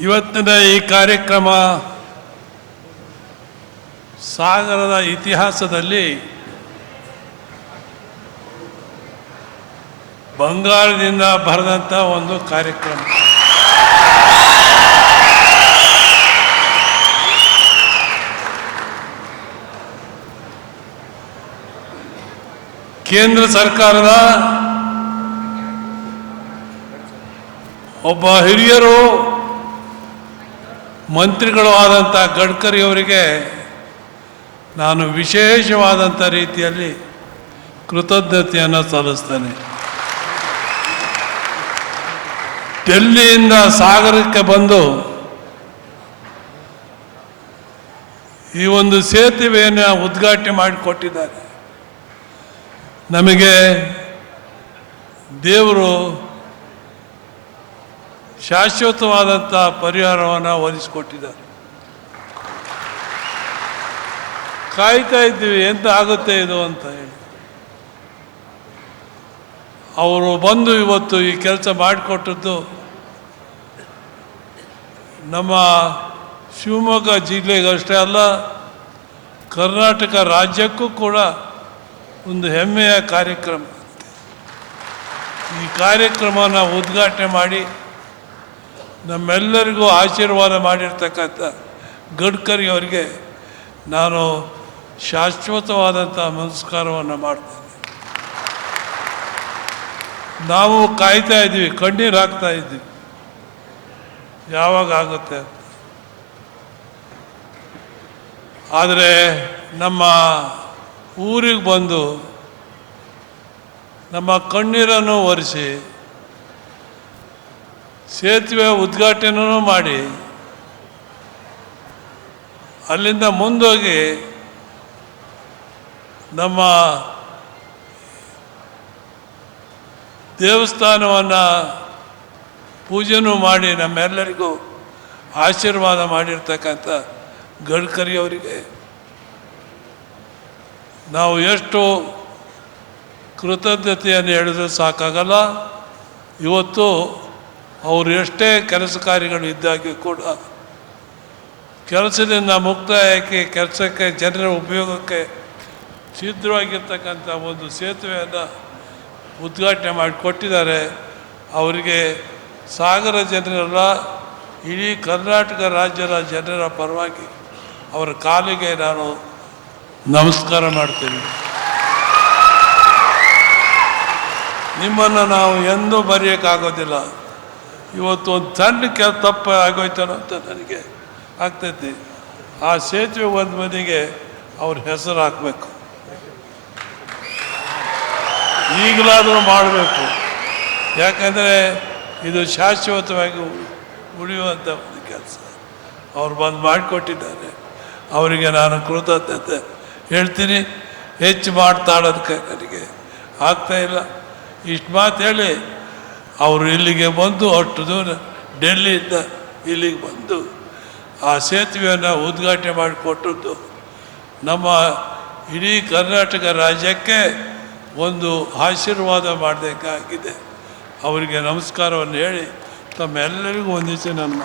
ಇವತ್ತಿನ ಈ ಕಾರ್ಯಕ್ರಮ ಸಾಗರದ ಇತಿಹಾಸದಲ್ಲಿ ಬಂಗಾಳದಿಂದ ಬರೆದಂಥ ಒಂದು ಕಾರ್ಯಕ್ರಮ. ಕೇಂದ್ರ ಸರ್ಕಾರದ ಒಬ್ಬ ಹಿರಿಯರು ಮಂತ್ರಿಗಳು ಆದಂಥ ಗಡ್ಕರಿ ಅವರಿಗೆ ನಾನು ವಿಶೇಷವಾದಂಥ ರೀತಿಯಲ್ಲಿ ಕೃತಜ್ಞತೆಯನ್ನು ಸಲ್ಲಿಸ್ತೇನೆ. ಡೆಲ್ಲಿಯಿಂದ ಸಾಗರಕ್ಕೆ ಬಂದು ಈ ಒಂದು ಸೇತುವೆಯನ್ನು ಉದ್ಘಾಟನೆ ಮಾಡಿಕೊಟ್ಟಿದ್ದಾರೆ. ನಮಗೆ ದೇವರು ಶಾಶ್ವತವಾದಂಥ ಪರಿಹಾರವನ್ನು ಒದಗಿಸಿಕೊಟ್ಟಿದ್ದಾರೆ ಕಾಯ್ತಾ ಇದ್ದೀವಿ, ಎಂತ ಆಗುತ್ತೆ ಇದು ಅಂತ ಹೇಳಿ. ಅವರು ಬಂದು ಇವತ್ತು ಈ ಕೆಲಸ ಮಾಡಿಕೊಟ್ಟದ್ದು ನಮ್ಮ ಶಿವಮೊಗ್ಗ ಜಿಲ್ಲೆಗಷ್ಟೇ ಅಲ್ಲ, ಕರ್ನಾಟಕ ರಾಜ್ಯಕ್ಕೂ ಕೂಡ ಒಂದು ಹೆಮ್ಮೆಯ ಕಾರ್ಯಕ್ರಮ. ಈ ಕಾರ್ಯಕ್ರಮನ ಉದ್ಘಾಟನೆ ಮಾಡಿ ನಮ್ಮೆಲ್ಲರಿಗೂ ಆಶೀರ್ವಾದ ಮಾಡಿರ್ತಕ್ಕಂಥ ಗಡ್ಕರಿ ಅವರಿಗೆ ನಾನು ಶಾಶ್ವತವಾದಂಥ ನಮಸ್ಕಾರವನ್ನು ಮಾಡ್ತೇನೆ ನಾವು ಕಾಯ್ತಾ ಇದ್ದೀವಿ, ಕಣ್ಣೀರು ಹಾಕ್ತಾ ಇದ್ವಿ ಯಾವಾಗ ಆಗುತ್ತೆ. ಆದರೆ ನಮ್ಮ ಊರಿಗೆ ಬಂದು ನಮ್ಮ ಕಣ್ಣೀರನ್ನು ಒರೆಸಿ ಸೇತುವೆ ಉದ್ಘಾಟನೆಯೂ ಮಾಡಿ ಅಲ್ಲಿಂದ ಮುಂದೋಗಿ ನಮ್ಮ ದೇವಸ್ಥಾನವನ್ನು ಪೂಜೆನೂ ಮಾಡಿ ನಮ್ಮೆಲ್ಲರಿಗೂ ಆಶೀರ್ವಾದ ಮಾಡಿರ್ತಕ್ಕಂಥ ಗಡ್ಕರಿ ಅವರಿಗೆ. ನಾವು ಎಷ್ಟು ಕೃತಜ್ಞತೆಯನ್ನು ಹೇಳಿದ್ರೆ ಸಾಕಾಗಲ್ಲ. ಇವತ್ತು ಅವರು ಎಷ್ಟೇ ಕೆಲಸ ಕಾರ್ಯಗಳು ಇದ್ದಾಗಿ ಕೂಡ ಕೆಲಸದಿಂದ ಮುಕ್ತಾಯಕ್ಕೆ ಕೆಲಸಕ್ಕೆ ಜನರ ಉಪಯೋಗಕ್ಕೆ ಸಿದ್ಧವಾಗಿರ್ತಕ್ಕಂಥ ಒಂದು ಸೇತುವೆಯನ್ನು ಉದ್ಘಾಟನೆ ಮಾಡಿ ಕೊಟ್ಟಿದ್ದಾರೆ. ಅವರಿಗೆ ಸಾಗರ ಜನರೆಲ್ಲ, ಇಡೀ ಕರ್ನಾಟಕ ರಾಜ್ಯದ ಜನರ ಪರವಾಗಿ ಅವರ ಕಾಲಿಗೆ ನಾನು ನಮಸ್ಕಾರ ಮಾಡ್ತೀನಿ. ನಿಮ್ಮನ್ನು ನಾವು ಎಂದೂ ಮರೆಯೋಕ್ಕಾಗೋದಿಲ್ಲ. ಇವತ್ತು ಒಂದು ಸಣ್ಣ ಕೆಲ ತಪ್ಪು ಆಗೋಯ್ತಾನೋ ಅಂತ ನನಗೆ ಆಗ್ತೈತಿ. ಆ ಸೇತುವೆ ಒಂದು ಮನೆಗೆ ಅವ್ರ ಹೆಸರು ಹಾಕಬೇಕು. ಈಗಲಾದರೂ ಮಾಡಬೇಕು. ಯಾಕಂದರೆ ಇದು ಶಾಶ್ವತವಾಗಿ ಉಳಿಯುವಂಥ ಒಂದು ಕೆಲಸ. ಅವ್ರು ಬಂದು ಮಾಡಿಕೊಟ್ಟಿದ್ದಾರೆ. ಅವರಿಗೆ ನಾನು ಕೃತಜ್ಞತೆ ಹೇಳ್ತೀನಿ. ಹೆಚ್ಚು ಮಾಡ್ತಾಳೋದಕ್ಕೆ ನನಗೆ ಆಗ್ತಾ ಇಲ್ಲ. ಇಷ್ಟು ಮಾತು ಹೇಳಿ. ಅವರು ಇಲ್ಲಿಗೆ ಬಂದು ಅಷ್ಟು ದೂರ ಡೆಲ್ಲಿಯಿಂದ ಇಲ್ಲಿಗೆ ಬಂದು ಆ ಸೇತುವೆಯನ್ನು ಉದ್ಘಾಟನೆ ಮಾಡಿಕೊಟ್ಟದ್ದು. ನಮ್ಮ ಇಡೀ ಕರ್ನಾಟಕ ರಾಜ್ಯಕ್ಕೆ ಒಂದು ಆಶೀರ್ವಾದ ಮಾಡಬೇಕಾಗಿದೆ. ಅವರಿಗೆ ನಮಸ್ಕಾರವನ್ನು ಹೇಳಿ ತಮ್ಮೆಲ್ಲರಿಗೂ ಒಂದಿಸಿ ನನ್ನ